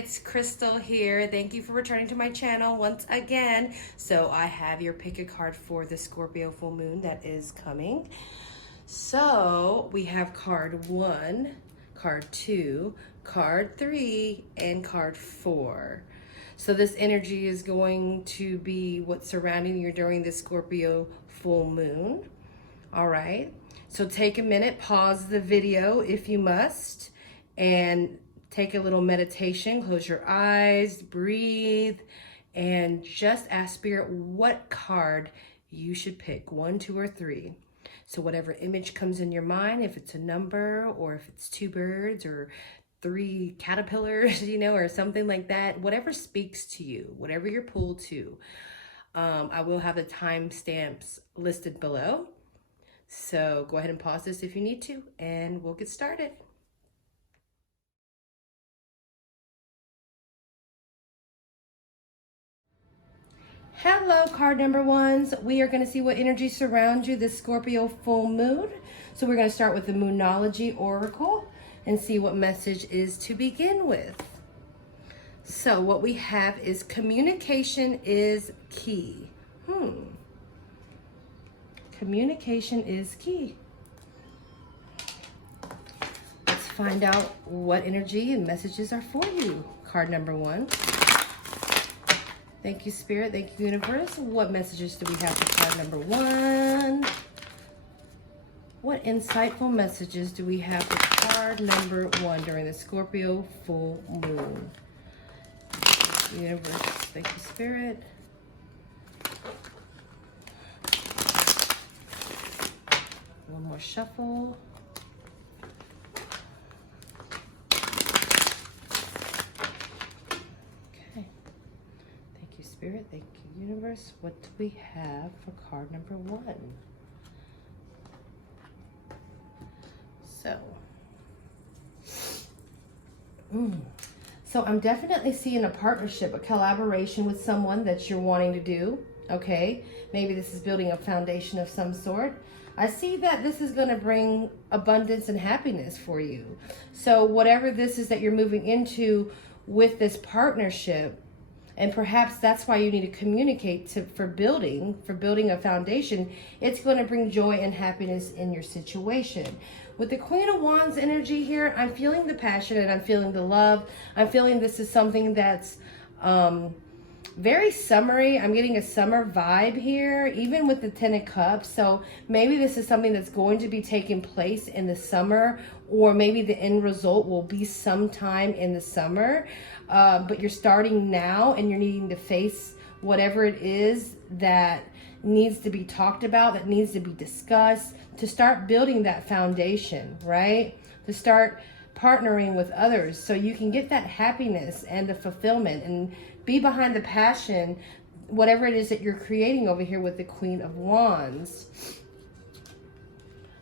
it's Crystal here. Thank you for returning to my channel once again. So I have your pick a card for the Scorpio full moon that is coming. So we have card 1, card 2, card 3, and card 4. So this energy is going to be what's surrounding you during the Scorpio full moon. All right. So take a minute, pause the video if you must, and take a little meditation. Close your eyes, breathe, and just ask Spirit what card you should pick, 1, 2, or 3. So whatever image comes in your mind, if it's a number or if it's 2 birds or 3 caterpillars, or something like that, whatever speaks to you, whatever you're pulled to. I will have the timestamps listed below. So go ahead and pause this if you need to, and we'll get started. Hello, card number 1s. We are going to see what energy surrounds you this Scorpio full moon. So we're going to start with the Moonology Oracle and see what message is to begin with. So what we have is communication is key. Communication is key. Let's find out what energy and messages are for you. Card number 1. Thank you, Spirit. Thank you, Universe. What messages do we have for card number 1? What insightful messages do we have for card number 1 during the Scorpio full moon? Universe. Thank you, Spirit. One more shuffle. Okay. Thank you, Spirit. Thank you, Universe. What do we have for card number 1? So I'm definitely seeing a partnership, a collaboration with someone that you're wanting to do. Okay. Maybe this is building a foundation of some sort. I see that this is going to bring abundance and happiness for you. So whatever this is that you're moving into with this partnership, and perhaps that's why you need to communicate for building a foundation, it's going to bring joy and happiness in your situation. With the Queen of Wands energy here, I'm feeling the passion and I'm feeling the love. I'm feeling this is something that's very summery. I'm getting a summer vibe here, even with the 10 of Cups. So maybe this is something that's going to be taking place in the summer, or maybe the end result will be sometime in the summer. But you're starting now and you're needing to face whatever it is that needs to be talked about, that needs to be discussed, to start building that foundation, right? To start partnering with others so you can get that happiness and the fulfillment and be behind the passion, whatever it is that you're creating over here with the Queen of Wands.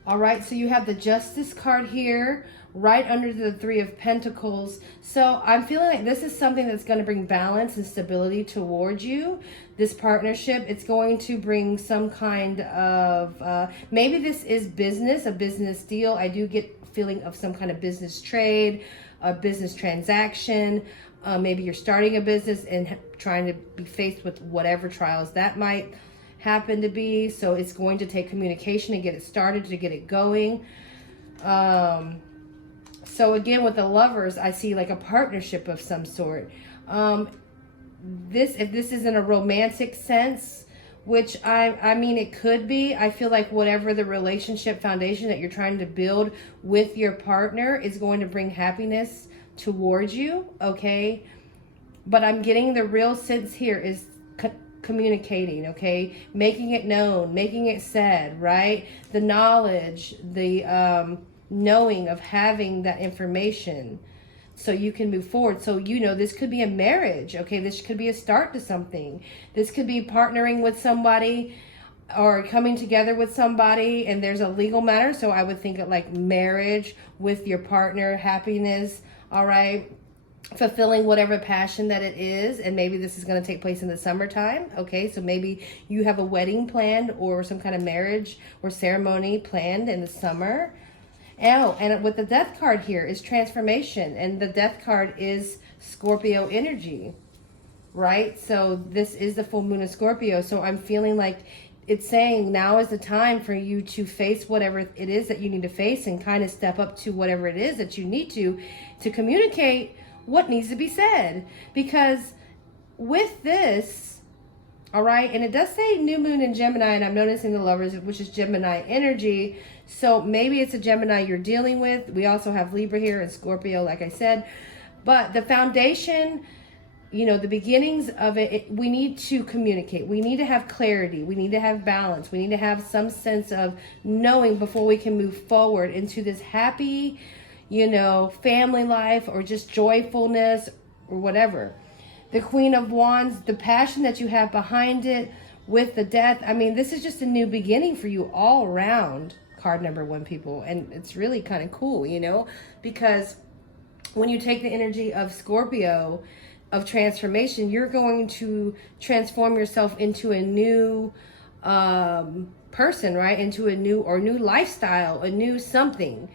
All right, so you have the Justice card here, right under the 3 of Pentacles. So I'm feeling like this is something that's going to bring balance and stability towards you. This partnership, it's going to bring some kind of, maybe this is business, a business deal. I do get a feeling of some kind of business trade, a business transaction. Maybe you're starting a business and trying to be faced with whatever trials that might happen to be. So it's going to take communication to get it started, to get it going. So again, with the Lovers, I see like a partnership of some sort. If this is in a romantic sense, which I mean, it could be. I feel like whatever the relationship foundation that you're trying to build with your partner is going to bring happiness towards you, okay? But I'm getting the real sense here is communicating, okay? Making it known, making it said, right? The knowledge, the knowing of having that information so you can move forward. So, this could be a marriage, okay? This could be a start to something. This could be partnering with somebody or coming together with somebody, and there's a legal matter. So I would think of like marriage with your partner, happiness, all right? Fulfilling whatever passion that it is, and maybe this is going to take place in the summertime, okay? So maybe you have a wedding planned or some kind of marriage or ceremony planned in the summer. Oh, and with the Death card here is transformation, and the Death card is Scorpio energy, right? So this is the full moon of Scorpio. So I'm feeling like it's saying now is the time for you to face whatever it is that you need to face and kind of step up to whatever it is that you need to communicate what needs to be said. Because with this, all right, and it does say new moon in Gemini, and I'm noticing the Lovers, which is Gemini energy. So maybe it's a Gemini you're dealing with. We also have Libra here and Scorpio, like I said. But the foundation, you know, the beginnings of it, we need to communicate. We need to have clarity. We need to have balance. We need to have some sense of knowing before we can move forward into this happy, you know, family life or just joyfulness or whatever. The Queen of Wands, the passion that you have behind it with the Death. I mean, this is just a new beginning for you all around, card number 1, people. And it's really kind of cool, you know, because when you take the energy of Scorpio, of transformation, you're going to transform yourself into a new person, right? Into a new lifestyle, a new something.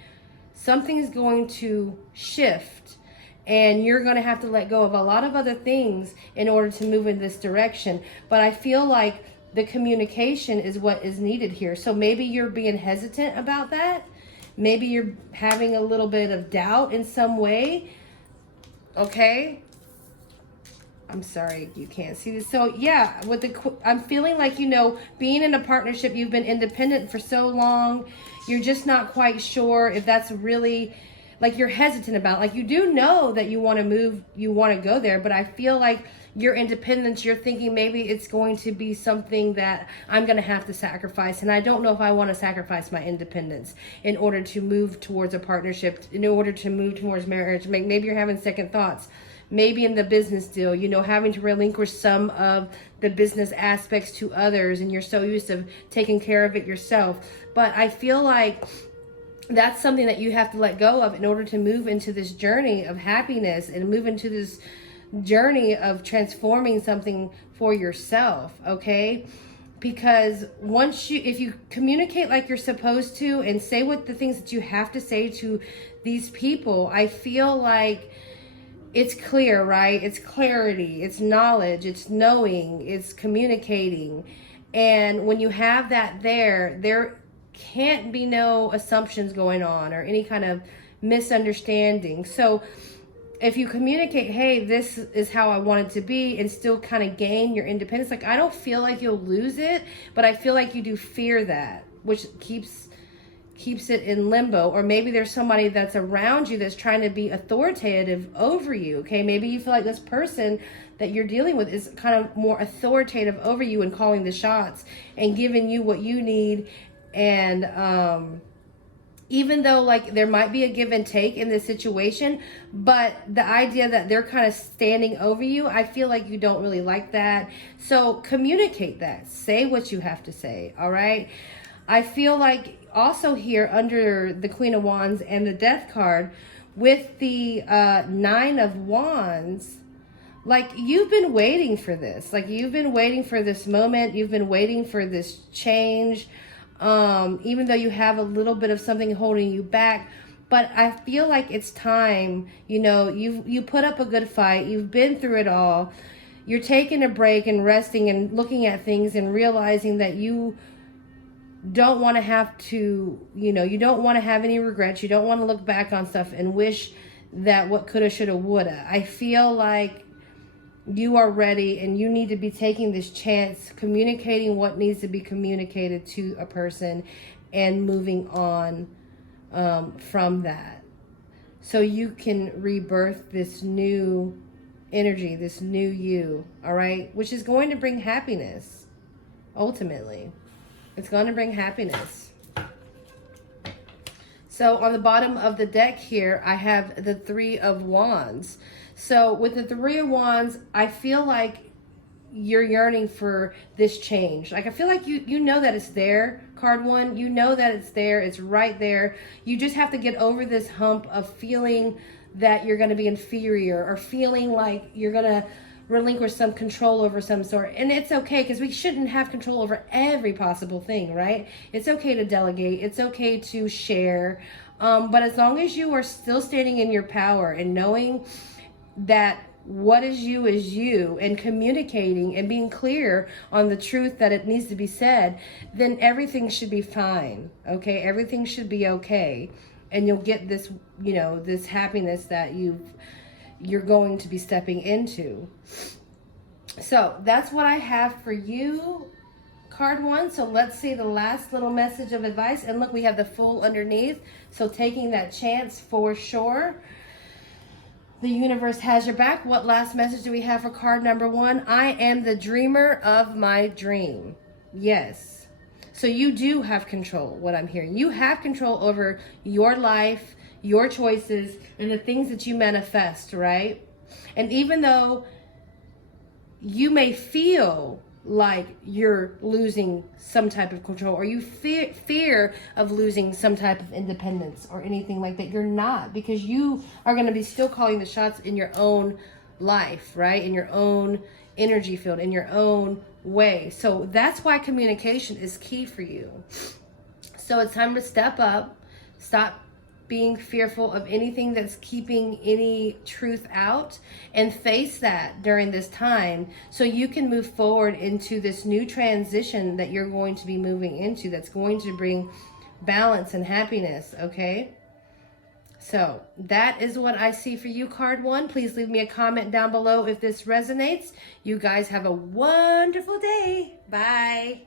Something is going to shift, and you're going to have to let go of a lot of other things in order to move in this direction. But I feel like the communication is what is needed here. So maybe you're being hesitant about that. Maybe you're having a little bit of doubt in some way. Okay. I'm sorry, you can't see this. So yeah, I'm feeling like, you know, being in a partnership, you've been independent for so long. You're just not quite sure if that's really, like, you're hesitant about, like, you do know that you want to move, you want to go there, but I feel like your independence, you're thinking maybe it's going to be something that I'm going to have to sacrifice. And I don't know if I want to sacrifice my independence in order to move towards a partnership, in order to move towards marriage. Maybe you're having second thoughts. Maybe in the business deal, you know, having to relinquish some of the business aspects to others, and you're so used to taking care of it yourself. But I feel like that's something that you have to let go of in order to move into this journey of happiness and move into this journey of transforming something for yourself, okay? Because if you communicate like you're supposed to and say what the things that you have to say to these people, I feel like it's clear, right? It's clarity, it's knowledge, it's knowing, it's communicating. And when you have that there can't be no assumptions going on or any kind of misunderstanding. So if you communicate, hey, this is how I want it to be, and still kind of gain your independence, like, I don't feel like you'll lose it, but I feel like you do fear that, which keeps it in limbo. Or maybe there's somebody that's around you that's trying to be authoritative over you, okay? Maybe you feel like this person that you're dealing with is kind of more authoritative over you and calling the shots and giving you what you need. And even though, like, there might be a give and take in this situation, but the idea that they're kind of standing over you, I feel like you don't really like that. So communicate that. Say what you have to say, all right? I feel like also here under the Queen of Wands and the Death card with the 9 of Wands, like, you've been waiting for this. Like, you've been waiting for this moment. You've been waiting for this change. Even though you have a little bit of something holding you back, but I feel like it's time. You know, you put up a good fight. You've been through it all. You're taking a break and resting and looking at things and realizing that you don't want to have to, you know, you don't want to have any regrets. You don't want to look back on stuff and wish that what coulda, shoulda, woulda. I feel like you are ready and you need to be taking this chance, communicating what needs to be communicated to a person and moving on from that. So you can rebirth this new energy, this new you, all right? Which is going to bring happiness, ultimately. It's going to bring happiness. So on the bottom of the deck here, I have the 3 of Wands. So with the 3 of Wands, I feel like you're yearning for this change. Like, I feel like you know that it's there, card 1. You know that it's there. It's right there. You just have to get over this hump of feeling that you're going to be inferior or feeling like you're going to relinquish some control over some sort. And it's okay, because we shouldn't have control over every possible thing, right? It's okay to delegate. It's okay to share. But as long as you are still standing in your power and knowing that what is you, and communicating and being clear on the truth that it needs to be said, then everything should be fine. Okay, everything should be okay, and you'll get this, you know, this happiness that you're going to be stepping into. So that's what I have for you, card 1. So let's see the last little message of advice. And look, we have the Fool underneath, so taking that chance for sure. The universe has your back. What last message do we have for card number 1? I am the dreamer of my dream. Yes. So you do have control, what I'm hearing. You have control over your life, your choices, and the things that you manifest, right? And even though you may feel like you're losing some type of control, or you fear of losing some type of independence or anything like that, you're not, because you are going to be still calling the shots in your own life, right? In your own energy field, in your own way. So that's why communication is key for you. So it's time to step up, stop being fearful of anything that's keeping any truth out, and face that during this time, so you can move forward into this new transition that you're going to be moving into, that's going to bring balance and happiness. Okay, so that is what I see for you, card 1. Please leave me a comment down below if this resonates. You guys have a wonderful day. Bye.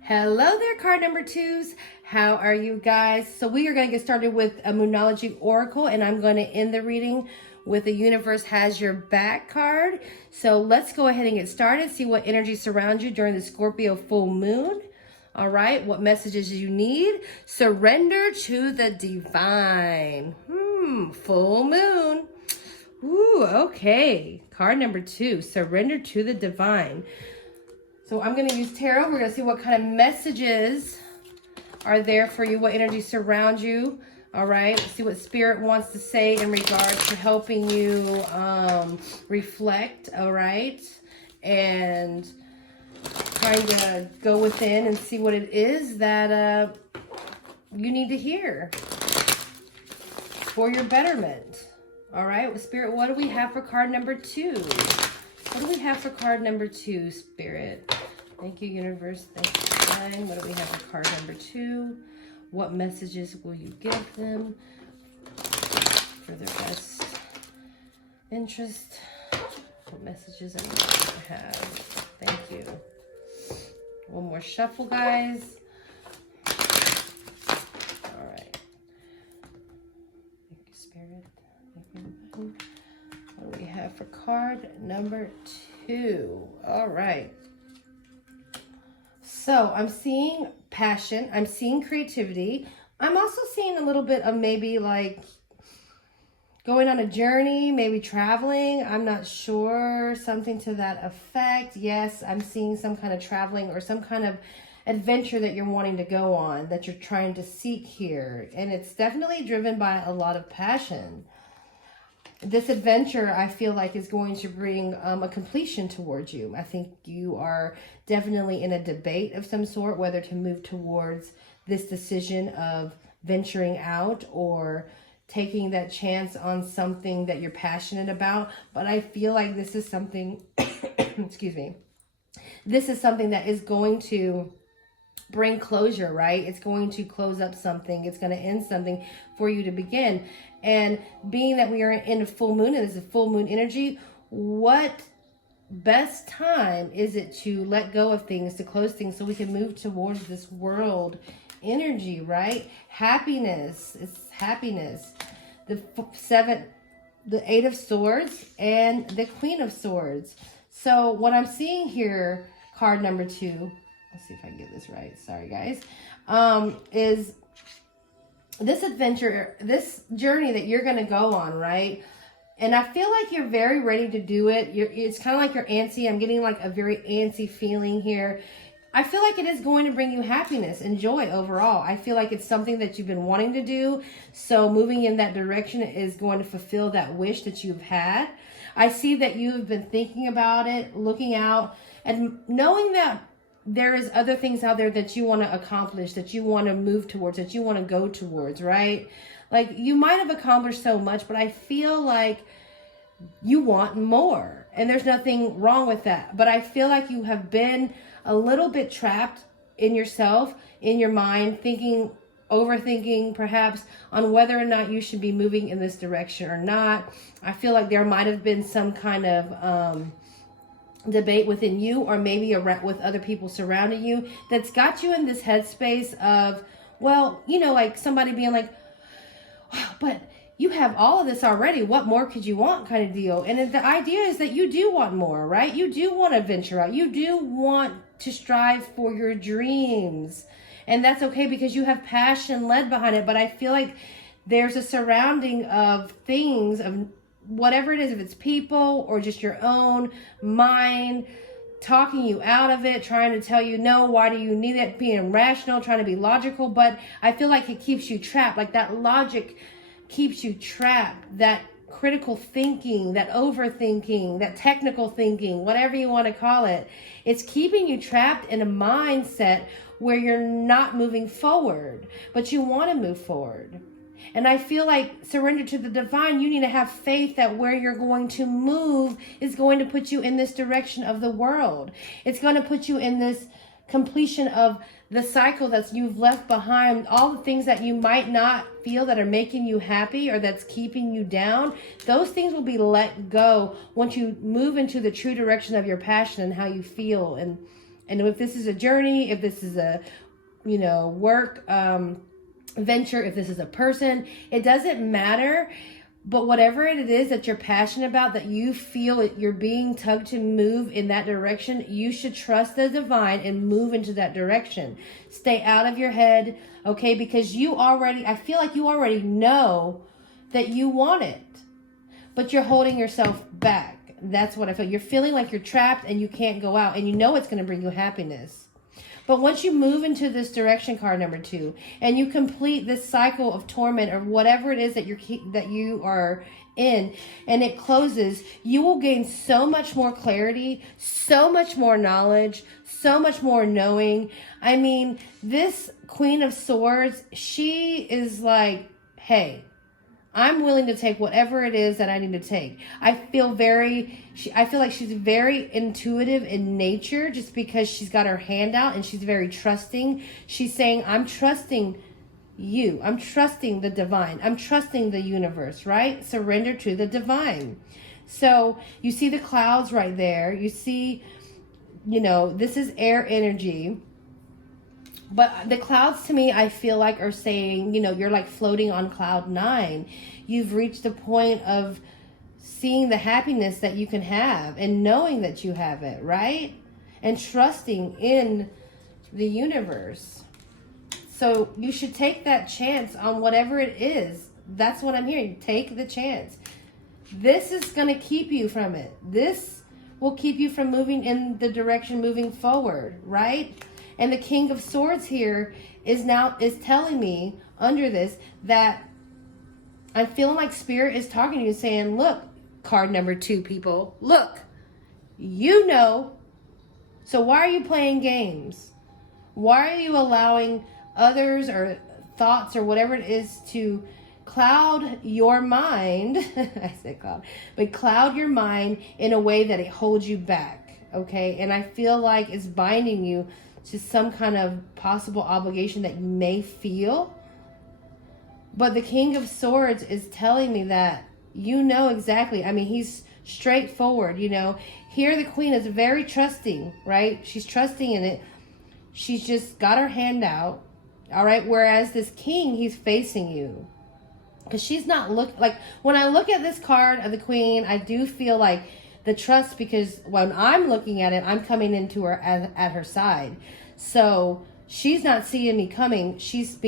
Hello there, card number 2s. How are you guys? So we are going to get started with a Moonology Oracle, and I'm going to end the reading with the Universe Has Your Back card. So let's go ahead and get started. See what energy surrounds you during the Scorpio full moon. All right, what messages you need? Surrender to the divine. Full moon. Ooh, okay. Card number 2, surrender to the divine. So I'm going to use tarot. We're going to see what kind of messages are there for you, what energy surrounds you. All right, let's see what Spirit wants to say in regards to helping you reflect, all right, and trying to go within and see what it is that you need to hear for your betterment. All right, Spirit, what do we have for card number 2? What do we have for card number 2, Spirit? Thank you, Universe. Thank you, Divine. What do we have for card number 2? What messages will you give them for their best interest? What messages are you going to have? Thank you. One more shuffle, guys. All right. Thank you, Spirit. Thank you, Divine. What do we have for card number 2? All right. So I'm seeing passion. I'm seeing creativity. I'm also seeing a little bit of maybe like going on a journey, maybe traveling. I'm not sure. Something to that effect. Yes, I'm seeing some kind of traveling or some kind of adventure that you're wanting to go on, that you're trying to seek here. And it's definitely driven by a lot of passion. This adventure, I feel like, is going to bring a completion towards you. I think you are definitely in a debate of some sort, whether to move towards this decision of venturing out or taking that chance on something that you're passionate about. But I feel like this is something, excuse me, this is something that is going to bring closure, right? It's going to close up something. It's going to end something for you to begin. And being that we are in a full moon, and this is a full moon energy, what best time is it to let go of things, to close things, so we can move towards this world energy, right? Happiness. It's happiness. The 8 of Swords and the Queen of Swords. So what I'm seeing here, card number 2, let's see if I can get this right. Sorry, guys. Is this adventure, this journey that you're going to go on, right? And I feel like you're very ready to do it. It's kind of like you're antsy. I'm getting like a very antsy feeling here. I feel like it is going to bring you happiness and joy overall. I feel like it's something that you've been wanting to do. So moving in that direction is going to fulfill that wish that you've had. I see that you've been thinking about it, looking out, and knowing that there is other things out there that you want to accomplish, that you want to move towards, that you want to go towards, right? Like, you might have accomplished so much, but I feel like you want more, and there's nothing wrong with that. But I feel like you have been a little bit trapped in yourself, in your mind, thinking, overthinking perhaps on whether or not you should be moving in this direction or not. I feel like there might have been some kind of debate within you, or maybe with other people surrounding you, that's got you in this headspace of, well, you know, like somebody being like, oh, but you have all of this already, what more could you want, kind of deal. And the idea is that you do want more, right? You do want to venture out. You do want to strive for your dreams. And that's okay, because you have passion led behind it. But I feel like there's a surrounding of things, of whatever it is, if it's people or just your own mind talking you out of it, trying to tell you, no, why do you need it, being rational, trying to be logical. But I feel like it keeps you trapped. Like that logic keeps you trapped. That critical thinking, that overthinking, that technical thinking, whatever you want to call it, it's keeping you trapped in a mindset where you're not moving forward, but you want to move forward. And I feel like surrender to the divine, you need to have faith that where you're going to move is going to put you in this direction of the world. It's going to put you in this completion of the cycle that you've left behind, all the things that you might not feel that are making you happy or that's keeping you down. Those things will be let go once you move into the true direction of your passion and how you feel. And if this is a journey, if this is a, work, venture, if this is a person, it doesn't matter. But whatever it is that you're passionate about, that you feel you're being tugged to move in that direction, you should trust the divine and move into that direction. Stay out of your head, okay? Because I feel like you already know that you want it, but you're holding yourself back. That's what I feel. You're feeling like you're trapped and you can't go out, and you know it's going to bring you happiness. But once you move into this direction, card number 2, and you complete this cycle of torment or whatever it is that you are in, and it closes, you will gain so much more clarity, so much more knowledge, so much more knowing. I mean, this Queen of Swords, she is like, hey, I'm willing to take whatever it is that I need to take. I feel like she's very intuitive in nature, just because she's got her hand out and she's very trusting. She's saying, I'm trusting you. I'm trusting the divine. I'm trusting the universe, right? Surrender to the divine. So you see the clouds right there. You see, this is air energy. But the clouds to me, I feel like are saying, you're like floating on cloud 9. You've reached the point of seeing the happiness that you can have and knowing that you have it, right? And trusting in the universe. So you should take that chance on whatever it is. That's what I'm hearing. Take the chance. This is going to keep you from it. This will keep you from moving in the direction moving forward, right? And the King of Swords here is telling me under this that I'm feeling like Spirit is talking to you, saying, look, card number 2, people, look, so why are you playing games? Why are you allowing others or thoughts or whatever it is to cloud your mind? I said cloud, but cloud your mind in a way that it holds you back, okay? And I feel like it's binding you to some kind of possible obligation that you may feel. But the King of Swords is telling me that exactly. I mean, he's straightforward, Here the Queen is very trusting, right? She's trusting in it. She's just got her hand out, all right? Whereas this King, he's facing you. Because she's not when I look at this card of the Queen, I do feel like the trust, because when I'm looking at it, I'm coming into her at her side. So she's not seeing me coming. She's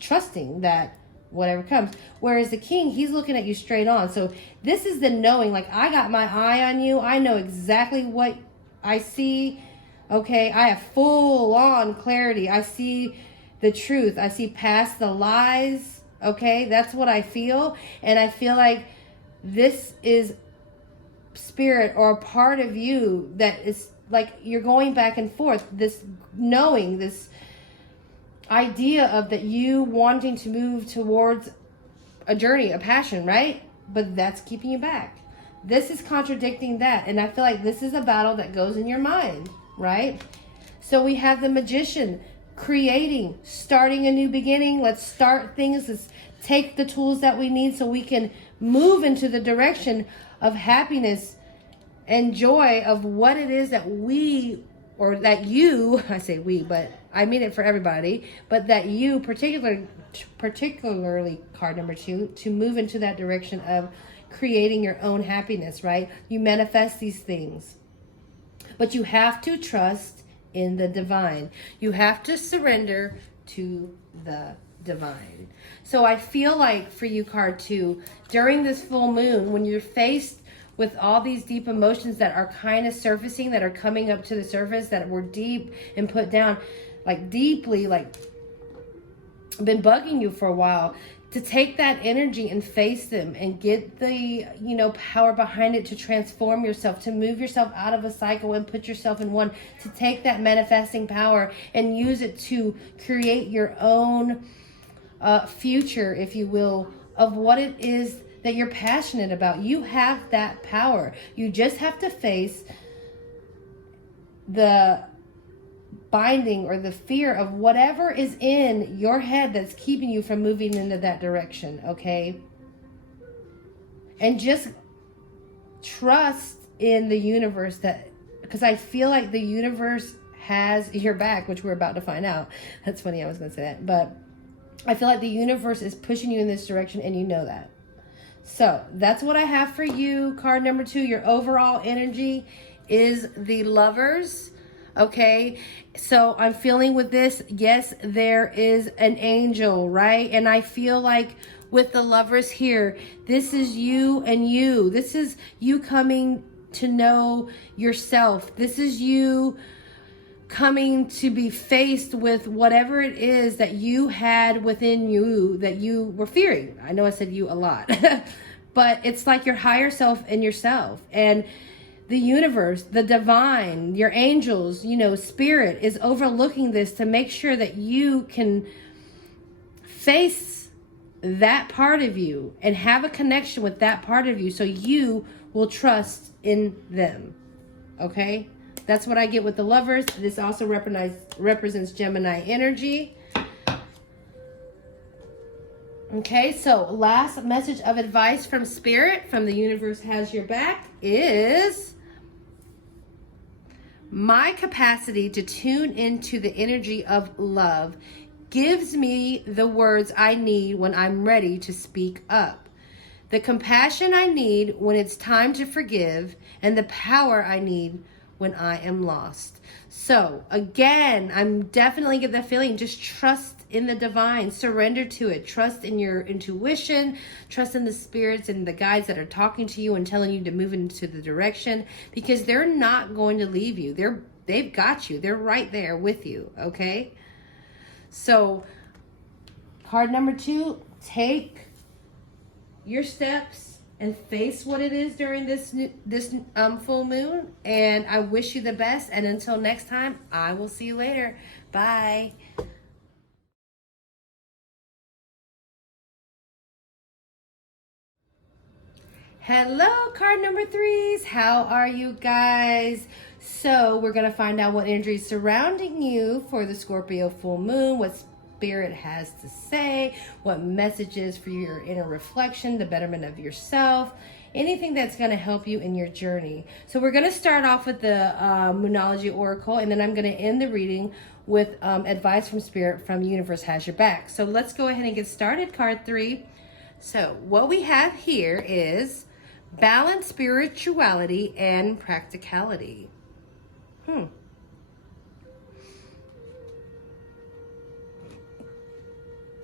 trusting that whatever comes. Whereas the King, he's looking at you straight on. So this is the knowing, like, I got my eye on you. I know exactly what I see. Okay. I have full on clarity. I see the truth. I see past the lies. Okay. That's what I feel. And I feel like this is Spirit or a part of you that is like you're going back and forth, this knowing, this idea of that you wanting to move towards a journey, a passion, right? But that's keeping you back. This is contradicting that. And I feel like this is a battle that goes in your mind, right? So we have the Magician creating, starting a new beginning. Let's start things. Let's take the tools that we need so we can move into the direction of happiness and joy of what it is that we, or that you, I say we, but I mean it for everybody, but that you particularly card number 2, to move into that direction of creating your own happiness, right? You manifest these things, but you have to trust in the divine. You have to surrender to the divine. So I feel like for you, card 2, during this full moon, when you're faced with all these deep emotions that are kind of surfacing, that are coming up to the surface, that were deep and put down, like deeply, like been bugging you for a while, to take that energy and face them and get the, power behind it to transform yourself, to move yourself out of a cycle and put yourself in one, to take that manifesting power and use it to create your own future, if you will, of what it is that you're passionate about. You have that power. You just have to face the binding or the fear of whatever is in your head that's keeping you from moving into that direction, okay? And just trust in the universe, that, because I feel like the universe has your back, which we're about to find out. That's funny, I was going to say that. But I feel like the universe is pushing you in this direction, and you know that. So that's what I have for you. Card number 2, your overall energy is the Lovers. Okay, so I'm feeling with this, yes, there is an angel, right? And I feel like with the Lovers here, this is you and you. This is you coming to know yourself. This is you coming to be faced with whatever it is that you had within you that you were fearing. I know I said you a lot, but it's like your higher self and yourself. And the universe, the divine, your angels, spirit is overlooking this to make sure that you can face that part of you and have a connection with that part of you, so you will trust in them. Okay? That's what I get with the Lovers. This also represents Gemini energy. Okay, so last message of advice from Spirit, from the universe has your back, is my capacity to tune into the energy of love gives me the words I need when I'm ready to speak up, the compassion I need when it's time to forgive, and the power I need when I am lost. So again, I'm definitely get that feeling. Just trust in the divine, surrender to it, trust in your intuition, trust in the spirits and the guides that are talking to you and telling you to move into the direction, because they're not going to leave you. They've got you. They're right there with you. Okay. So card number 2, take your steps and face what it is during this full moon. And I wish you the best. And until next time, I will see you later. Bye. Hello, card number 3s. How are you guys? So we're going to find out what energy is surrounding you for the Scorpio full moon, what Spirit has to say, what messages for your inner reflection, the betterment of yourself, anything that's going to help you in your journey. So we're going to start off with the Moonology Oracle, and then I'm going to end the reading with advice from Spirit from Universe Has Your Back. So let's go ahead and get started, card 3. So what we have here is balance, spirituality, and practicality.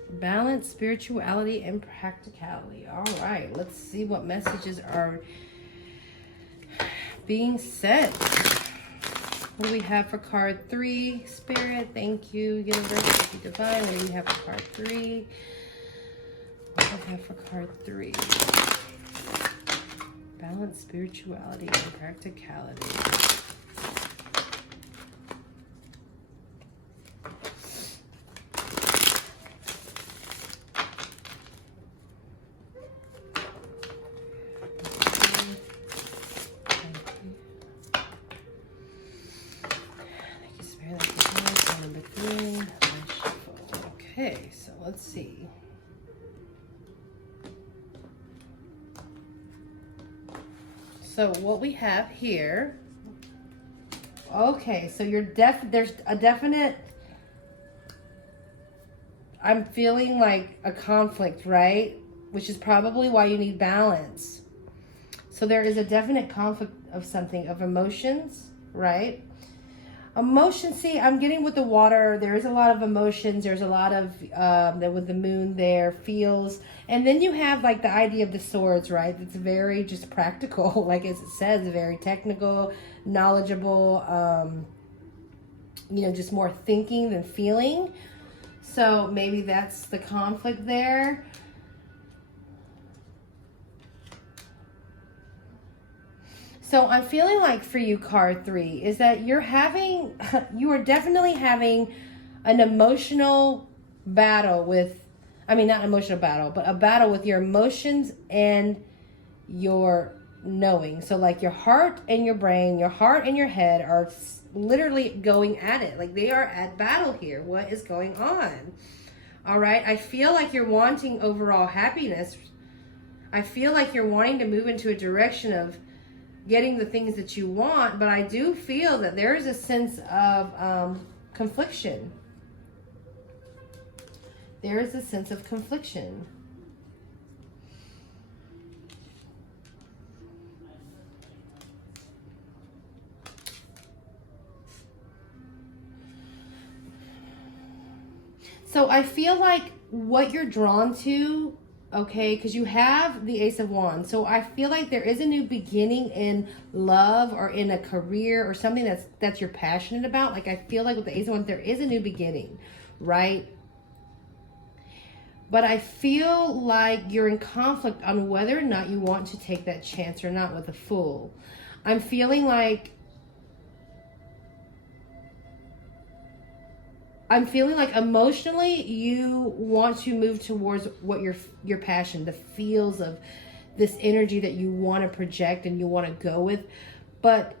Balance, spirituality, and practicality. All right, let's see what messages are being said. What do we have for card 3? Spirit, thank you. Universe, thank you, divine. What do we have for card 3? What do we have for card 3? Balance, spirituality, and practicality. let's see. So what we have here, okay, so there's a definite, I'm feeling like a conflict, right? Which is probably why you need balance. So there is a definite conflict of something, of emotions, right? Emotions, see, I'm getting with the water, there is a lot of emotions, there's a lot of, with the moon there, feels, and then you have like the idea of the swords, right? It's very just practical, like as it says, very technical, knowledgeable, just more thinking than feeling. So maybe that's the conflict there. So I'm feeling like for you, card 3, is that you are definitely having an emotional battle with, not emotional battle, but a battle with your emotions and your knowing. So like your heart and your brain, your heart and your head are literally going at it. Like they are at battle here. What is going on? All right. I feel like you're wanting overall happiness. I feel like you're wanting to move into a direction of getting the things that you want, but I do feel that there is a sense of confliction. There is a sense of confliction. So I feel like what you're drawn to, okay, because you have the Ace of Wands. So I feel like there is a new beginning in love or in a career or something that's you're passionate about. Like I feel like with the Ace of Wands, there is a new beginning, right? But I feel like you're in conflict on whether or not you want to take that chance or not with the Fool. I'm feeling like emotionally you want to move towards what your passion, the feels of this energy that you want to project and you want to go with. But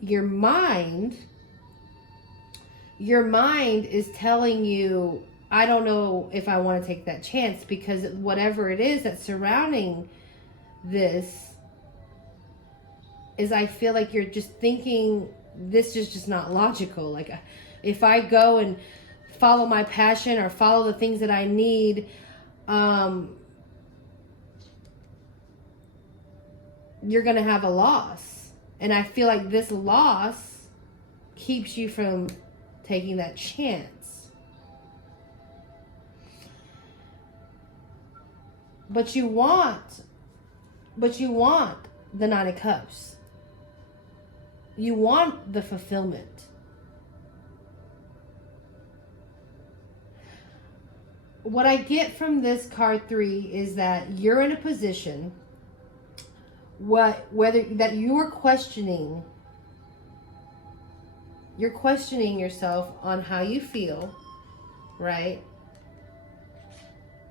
your mind is telling you, I don't know if I want to take that chance, because whatever it is that's surrounding this is, I feel like you're just thinking this is just not logical. Like if I go and follow my passion or follow the things that I need, you're going to have a loss. And I feel like this loss keeps you from taking that chance. But you want the Nine of Cups. You want the fulfillment. What I get from this card 3 is that you're in a position whether that you're questioning yourself on how you feel, right?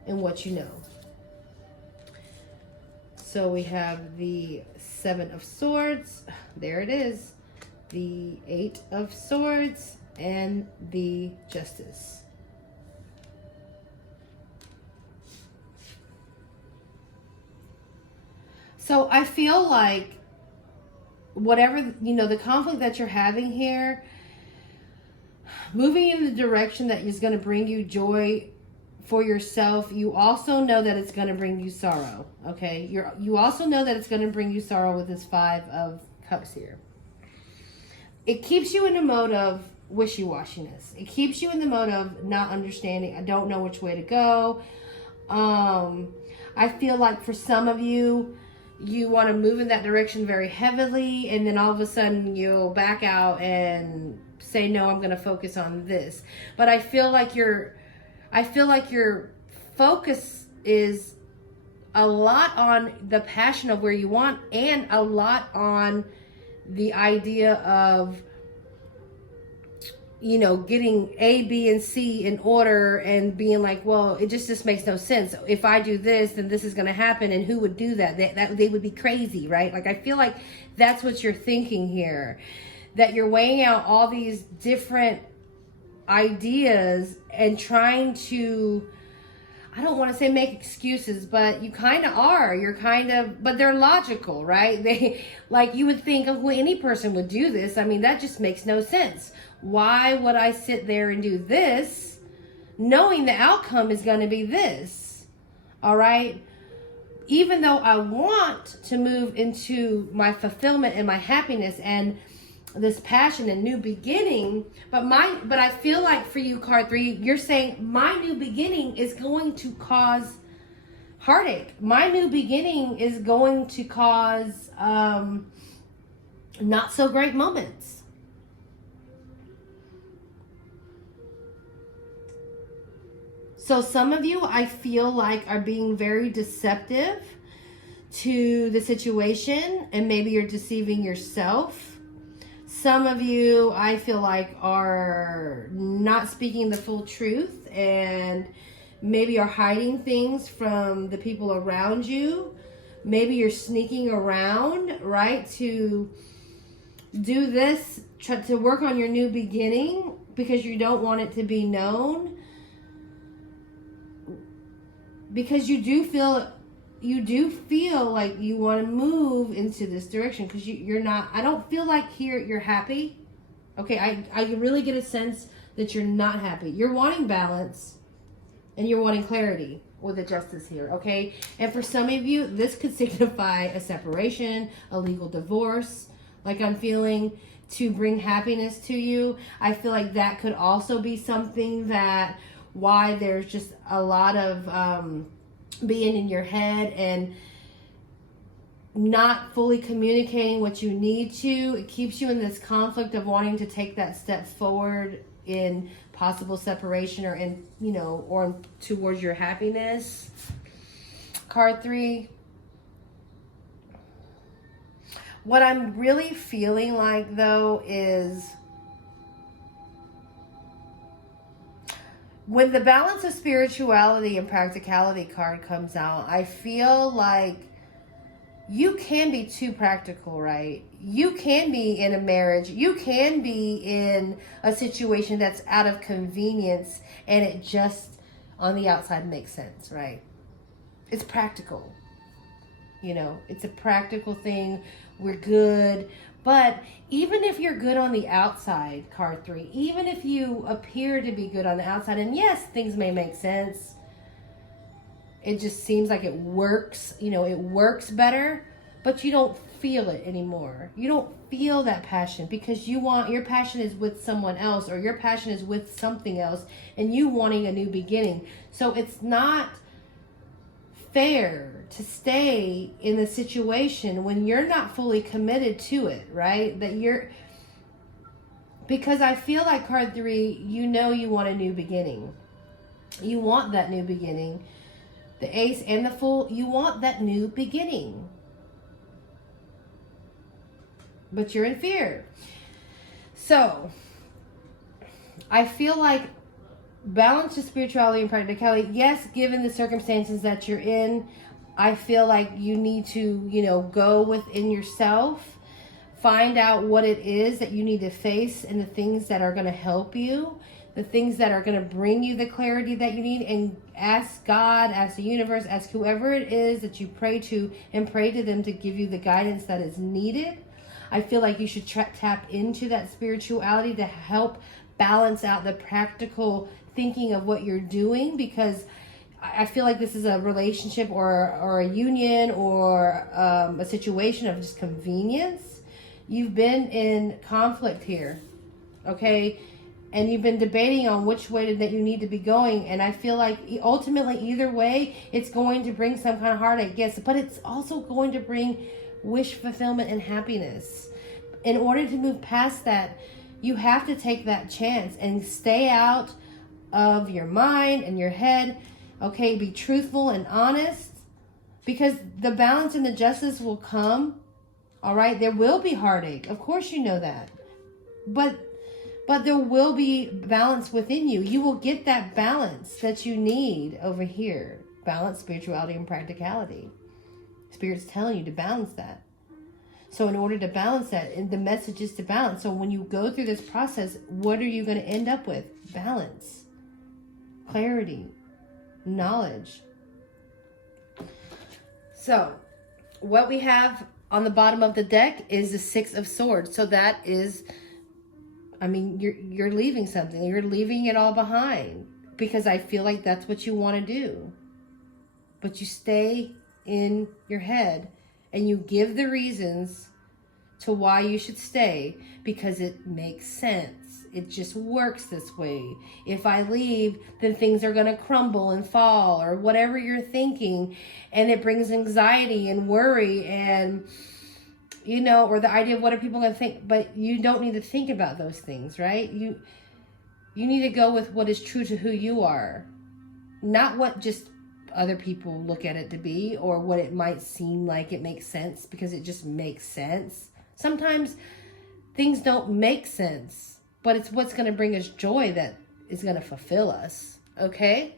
And what you know. So we have the 7 of Swords, there it is, the 8 of Swords, and the Justice. So I feel like whatever, the conflict that you're having here, moving in the direction that is going to bring you joy for yourself, you also know that it's going to bring you sorrow, okay? You also know that it's going to bring you sorrow with this 5 of Cups here. It keeps you in a mode of wishy-washiness. It keeps you in the mode of not understanding. I don't know which way to go. I feel like for some of you, you want to move in that direction very heavily, and then all of a sudden you'll back out and say, no, I'm going to focus on this. But I feel like your focus is a lot on the passion of where you want, and a lot on the idea of, getting A, B, and C in order, and being like, well, it just makes no sense. If I do this, then this is going to happen, and who would do that? That they would be crazy, right? Like, I feel like that's what you're thinking here, that you're weighing out all these different ideas and trying to I don't want to say make excuses, but you kind of are. You're kind of, but they're logical, right? They, like, you would think, oh, well, any person would do this. I mean, that just makes no sense. Why would I sit there and do this knowing the outcome is going to be this? All right. Even though I want to move into my fulfillment and my happiness and this passion and new beginning, but I feel like for you, card 3, you're saying my new beginning is going to cause heartache. My new beginning is going to cause not so great moments. So some of you, I feel like, are being very deceptive to the situation, and maybe you're deceiving yourself. Some of you, I feel like, are not speaking the full truth and maybe are hiding things from the people around you. Maybe you're sneaking around, right, to do this, try to work on your new beginning because you don't want it to be known. Because you do feel like you want to move into this direction, because you're not, I don't feel like here you're happy. Okay, I really get a sense that you're not happy. You're wanting balance and you're wanting clarity with the Justice here, okay? And for some of you, this could signify a separation, a legal divorce, like I'm feeling, to bring happiness to you. I feel like that could also be something that why there's just a lot of being in your head and not fully communicating what you need to. It keeps you in this conflict of wanting to take that step forward in possible separation or in, or towards your happiness. Card 3. What I'm really feeling like, though, is when the balance of spirituality and practicality card comes out, I feel like you can be too practical, right? You can be in a marriage. You can be in a situation that's out of convenience and it just on the outside makes sense, right? It's practical. It's a practical thing. We're good. But even if you're good on the outside, card 3, even if you appear to be good on the outside, and yes, things may make sense, it just seems like it works, it works better, but you don't feel it anymore. You don't feel that passion because your passion is with someone else, or your passion is with something else, and you wanting a new beginning. So it's not fair to stay in the situation when you're not fully committed to it, right? Because I feel like card 3, you want a new beginning. You want that new beginning. The Ace and the Fool, you want that new beginning. But you're in fear. So, I feel like balance to spirituality and practicality. Yes, given the circumstances that you're in, I feel like you need to, go within yourself, find out what it is that you need to face and the things that are going to help you, the things that are going to bring you the clarity that you need, and ask God, ask the universe, ask whoever it is that you pray to, and pray to them to give you the guidance that is needed. I feel like you should tap into that spirituality to help balance out the practical thinking of what you're doing, because I feel like this is a relationship or a union or a situation of just convenience. You've been in conflict here, okay? And you've been debating on which way that you need to be going. And I feel like ultimately either way, it's going to bring some kind of heartache, yes, but it's also going to bring wish fulfillment and happiness. In order to move past that, you have to take that chance and stay out of your mind and your head. Okay, be truthful and honest, because the balance and the justice will come. All right, there will be heartache. Of course you know that. But there will be balance within you. You will get that balance that you need over here. Balance, spirituality, and practicality. Spirit's telling you to balance that. So in order to balance that, and the message is to balance. So when you go through this process, what are you going to end up with? Balance. Clarity. knowledge. So what we have on the bottom of the deck is the Six of Swords. So that is, I mean, you're leaving something. You're leaving it all behind because I feel like that's what you want to do. But you stay in your head and you give the reasons to why you should stay because it makes sense. It just works this way. If I leave, then things are going to crumble and fall, or whatever you're thinking, and it brings anxiety and worry and, you know, or the idea of what are people going to think. But you don't need to think about those things, right? You need to go with what is true to who you are, not what just other people look at it to be, or what it might seem like it makes sense because it just makes sense. Sometimes things don't make sense, but it's what's going to bring us joy that is going to fulfill us. Okay?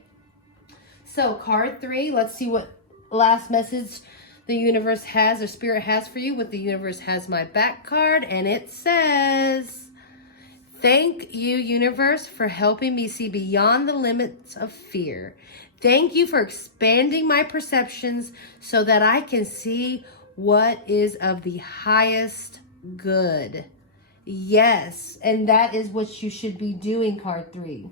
So card 3, let's see what last message the universe has or spirit has for you. What the universe has my back card, and it says, thank you, universe, for helping me see beyond the limits of fear. Thank you for expanding my perceptions so that I can see what is of the highest good. Yes, and that is what you should be doing, card 3.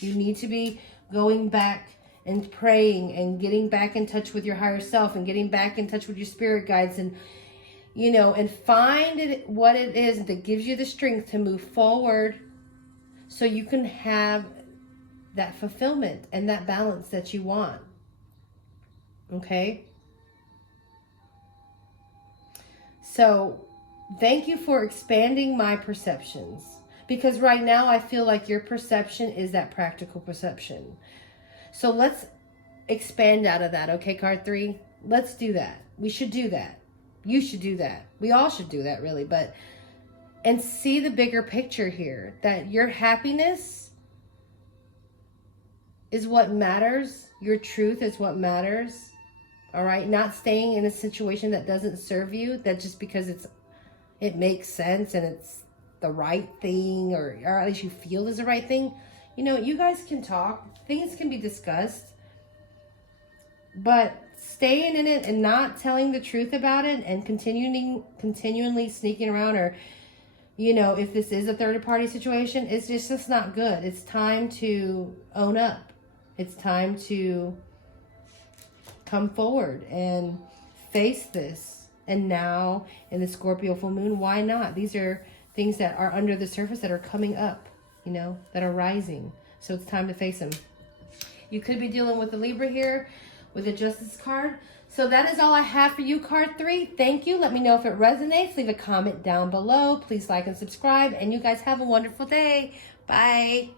You need to be going back and praying and getting back in touch with your higher self and getting back in touch with your spirit guides and, you know, and find what it is that gives you the strength to move forward so you can have that fulfillment and that balance that you want. Okay? So, thank you for expanding my perceptions. Because right now I feel like your perception is that practical perception. So let's expand out of that, okay, card 3? Let's do that. We should do that. You should do that. We all should do that, really. And see the bigger picture here. That your happiness is what matters. Your truth is what matters. All right? Not staying in a situation that doesn't serve you. That just because it makes sense and it's the right thing, or at least you feel is the right thing. You know, you guys can talk. Things can be discussed. But staying in it and not telling the truth about it and continually sneaking around, or, you know, if this is a third-party situation, it's just not good. It's time to own up. It's time to come forward and face this. And now, in the Scorpio full moon, why not? These are things that are under the surface that are coming up, you know, that are rising. So it's time to face them. You could be dealing with the Libra here with the Justice card. So that is all I have for you, card 3. Thank you. Let me know if it resonates. Leave a comment down below. Please like and subscribe. And you guys have a wonderful day. Bye.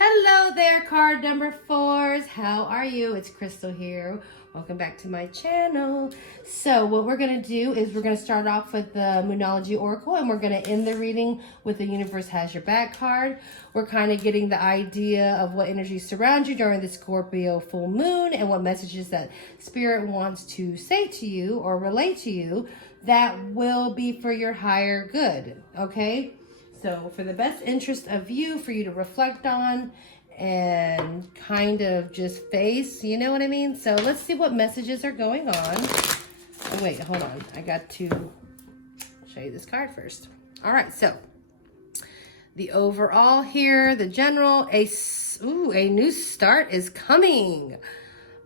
Hello there, card number 4s. How are you? It's Crystal here. Welcome back to my channel. So what we're going to do is we're going to start off with the Moonology Oracle, and we're going to end the reading with the Universe Has Your Back card. We're kind of getting the idea of what energies surround you during the Scorpio full moon and what messages that Spirit wants to say to you or relate to you that will be for your higher good, okay? So for the best interest of you, for you to reflect on and kind of just face, you know what I mean? So let's see what messages are going on. Oh, wait, hold on. I got to show you this card first. All right, so the overall here, the general, a new start is coming.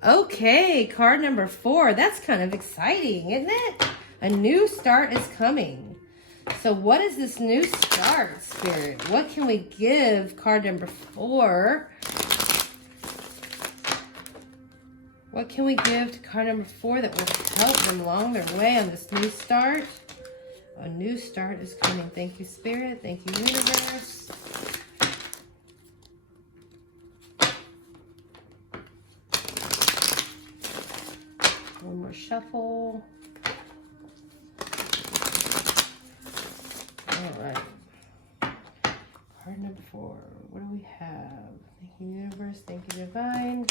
Okay, card number 4. That's kind of exciting, isn't it? A new start is coming. So what is this new start, Spirit? What can we give card number 4? What can we give to card number 4 that will help them along their way on this new start? A new start is coming. Thank you, Spirit. Thank you, Universe. One more shuffle. All right. Card number 4. What do we have? Thank you, Universe. Thank you, Divine.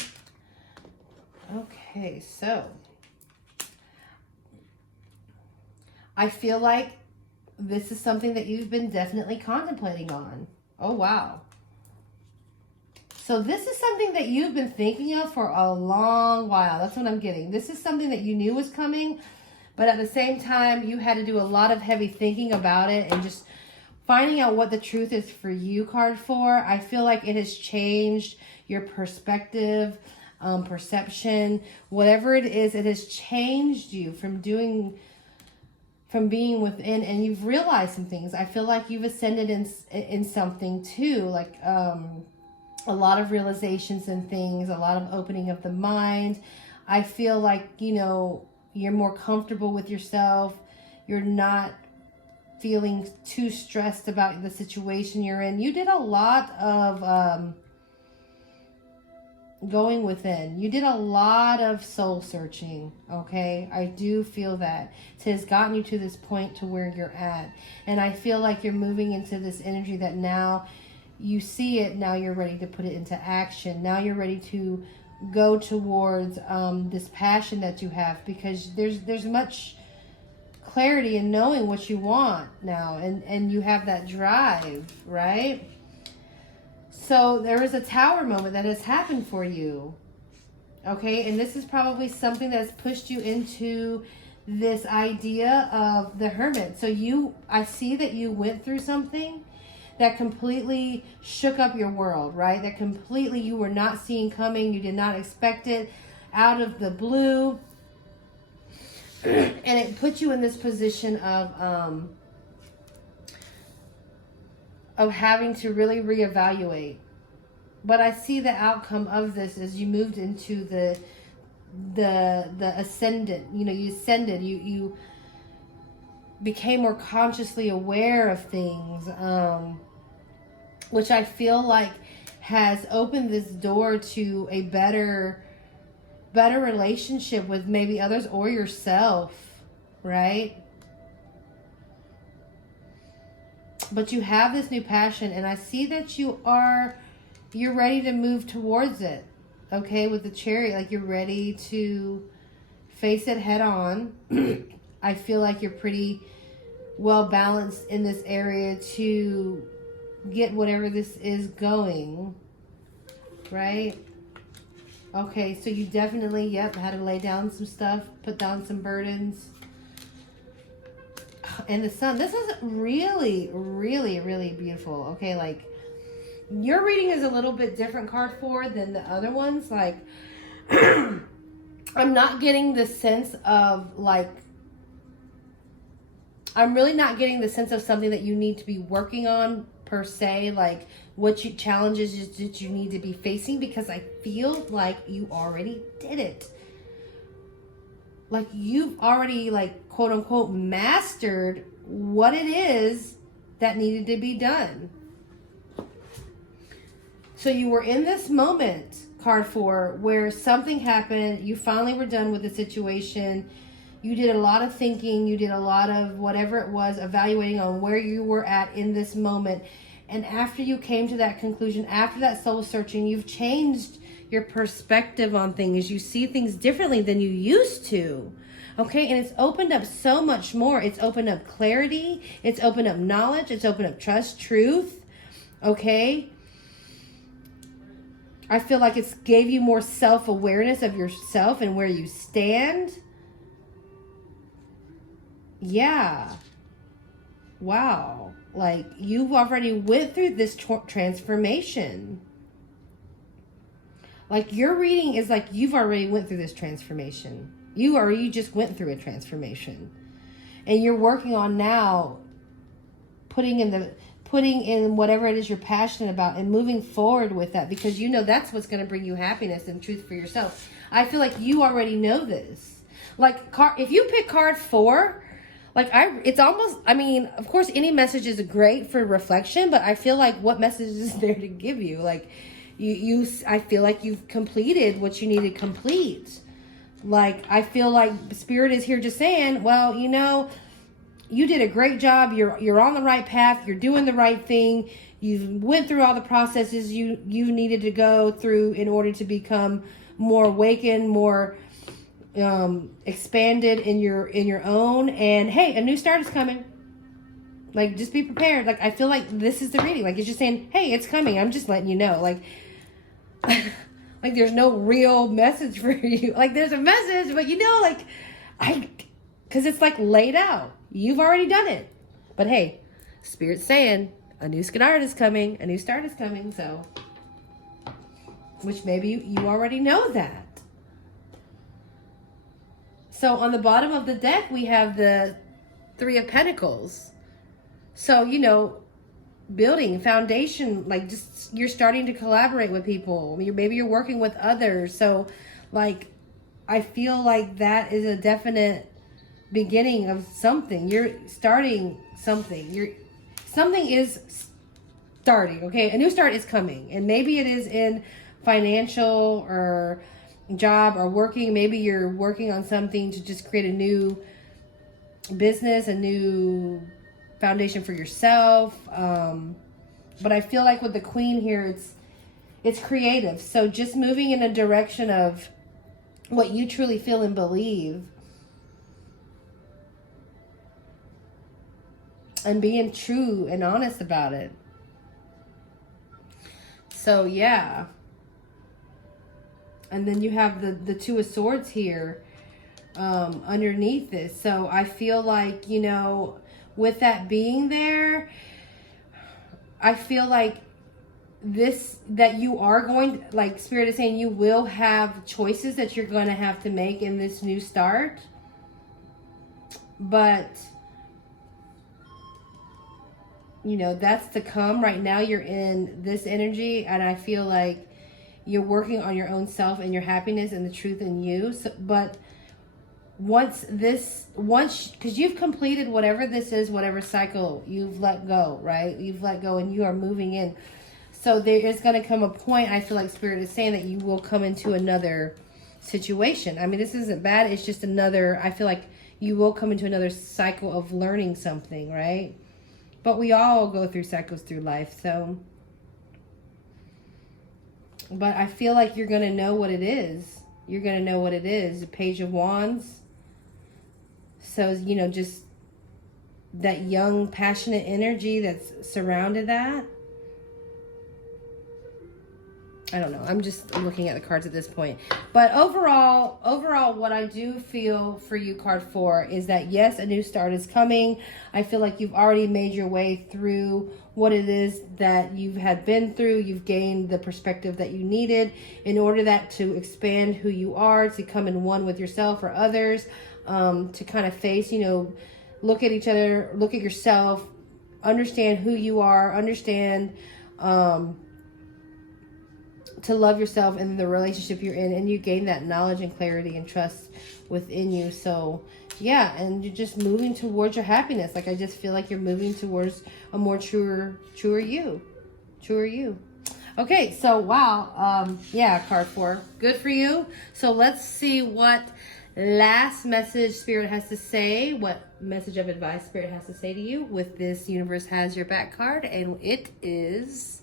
Okay, so I feel like this is something that you've been definitely contemplating on. Oh, wow. So this is something that you've been thinking of for a long while. That's what I'm getting. This is something that you knew was coming, but at the same time, you had to do a lot of heavy thinking about it and just finding out what the truth is for you, card 4. I feel like it has changed your perspective, perception, whatever it is. It has changed you from being within, and you've realized some things. I feel like you've ascended in something too, like a lot of realizations and things, a lot of opening of the mind. I feel like, you know, you're more comfortable with yourself. You're not feeling too stressed about the situation you're in. You did a lot of going within. You did a lot of soul searching, okay? I do feel that. It has gotten you to this point to where you're at. And I feel like you're moving into this energy that now you see it, now you're ready to put it into action. Now you're ready to go towards this passion that you have, because there's much clarity in knowing what you want now, and you have that drive, right? So there is a tower moment that has happened for you, okay? And this is probably something that's pushed you into this idea of the hermit. So I see that you went through something that completely shook up your world, right? That completely you were not seeing coming. You did not expect it, out of the blue. And it put you in this position of having to really reevaluate. But I see the outcome of this as you moved into the ascendant. You know, you ascended. You became more consciously aware of things, which I feel like has opened this door to a better relationship with maybe others or yourself, right? But you have this new passion, and I see that you're ready to move towards it, okay? With the Chariot, like you're ready to face it head on. I feel like you're pretty well balanced in this area to get whatever this is going, right? Okay, so you definitely, yep, had to lay down some stuff, put down some burdens. And the Sun, this is really, really, really beautiful. Okay, like your reading is a little bit different, card 4, than the other ones. Like, I'm not getting the sense of like, I'm really not getting the sense of something that you need to be working on per se, like what challenges that you need to be facing, because I feel like you already did it. Like you've already, like, quote unquote, mastered what it is that needed to be done. So you were in this moment, card 4, where something happened. You finally were done with the situation. You did a lot of thinking. You did a lot of whatever it was, evaluating on where you were at in this moment. And after you came to that conclusion, after that soul searching, you've changed your perspective on things. You see things differently than you used to. Okay, and it's opened up so much more. It's opened up clarity. It's opened up knowledge. It's opened up trust, truth. Okay. I feel like it's gave you more self-awareness of yourself and where you stand. Yeah. Wow. Like you've already went through this transformation. Like your reading is like you've already went through this transformation. You just went through a transformation. And you're working on now putting in whatever it is you're passionate about and moving forward with that, because you know that's what's going to bring you happiness and truth for yourself. I feel like you already know this. Like if you pick card 4, it's almost, I mean, of course any message is great for reflection, but I feel like what message is there to give you? Like I feel like you've completed what you need to complete. Like I feel like Spirit is here just saying, well, you know, you did a great job. You're on the right path. You're doing the right thing. You went through all the processes you needed to go through in order to become more awakened, more expanded in your own. And hey, a new start is coming. Like, just be prepared. Like, I feel like this is the reading. Like, it's just saying, hey, it's coming. I'm just letting you know. Like, like there's no real message for you. Like, there's a message, but like, because it's like laid out. You've already done it. But hey, Spirit's saying a new start is coming. A new start is coming. So, which maybe you already know that. So on the bottom of the deck, we have the Three of Pentacles. So, building foundation, like just you're starting to collaborate with people. Maybe you're working with others. So, like, I feel like that is a definite beginning of something. You're starting something. Something is starting, okay? A new start is coming. And maybe it is in financial or job or working. Maybe you're working on something to just create a new business, a new foundation for yourself. But I feel like with the Queen here, it's creative. So just moving in a direction of what you truly feel and believe, and being true and honest about it. So yeah. And then you have the Two of Swords here underneath this. So I feel like, with that being there, I feel like that you are going, like Spirit is saying, you will have choices that you're going to have to make in this new start. But, that's to come. Right now you're in this energy, and I feel like you're working on your own self and your happiness and the truth in you. So, but because you've completed whatever this is, whatever cycle, you've let go, right? You've let go and you are moving in. So there is going to come a point, I feel like Spirit is saying, that you will come into another situation. I mean, this isn't bad. It's just I feel like you will come into another cycle of learning something, right? But we all go through cycles through life, so. But I feel like you're going to know what it is. You're going to know what it is. The Page of Wands. So, just that young, passionate energy that's surrounded that. I don't know. I'm just looking at the cards at this point. But overall, what I do feel for you, card 4, is that yes, a new start is coming. I feel like you've already made your way through what it is that you had been through. You've gained the perspective that you needed in order to expand who you are, to come in one with yourself or others, to kind of face, look at each other, look at yourself, understand who you are, understand, to love yourself and the relationship you're in, and you gain that knowledge and clarity and trust within you. So yeah, and you're just moving towards your happiness. Like, I just feel like you're moving towards a more truer you. Okay, so wow, yeah, card 4, good for you. So let's see what last message Spirit has to say, what message of advice Spirit has to say to you with this Universe Has Your Back card, and it is: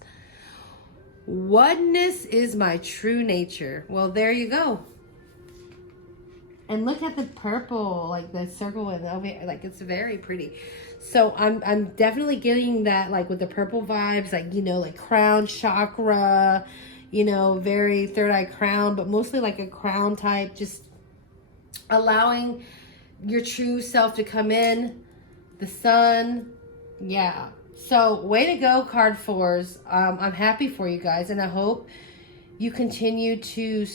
oneness is my true nature. Well, there you go. And look at the purple, like the circle and like it's very pretty. So I'm definitely getting that, like with the purple vibes, like like crown chakra, very third eye crown, but mostly like a crown type, just allowing your true self to come in, the sun. Yeah. So, way to go, card 4s. I'm happy for you guys, and I hope you continue to,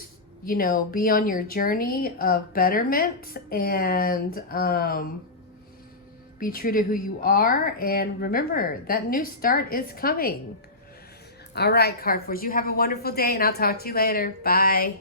be on your journey of betterment and be true to who you are. And remember, that new start is coming. All right, card 4s, you have a wonderful day, and I'll talk to you later. Bye.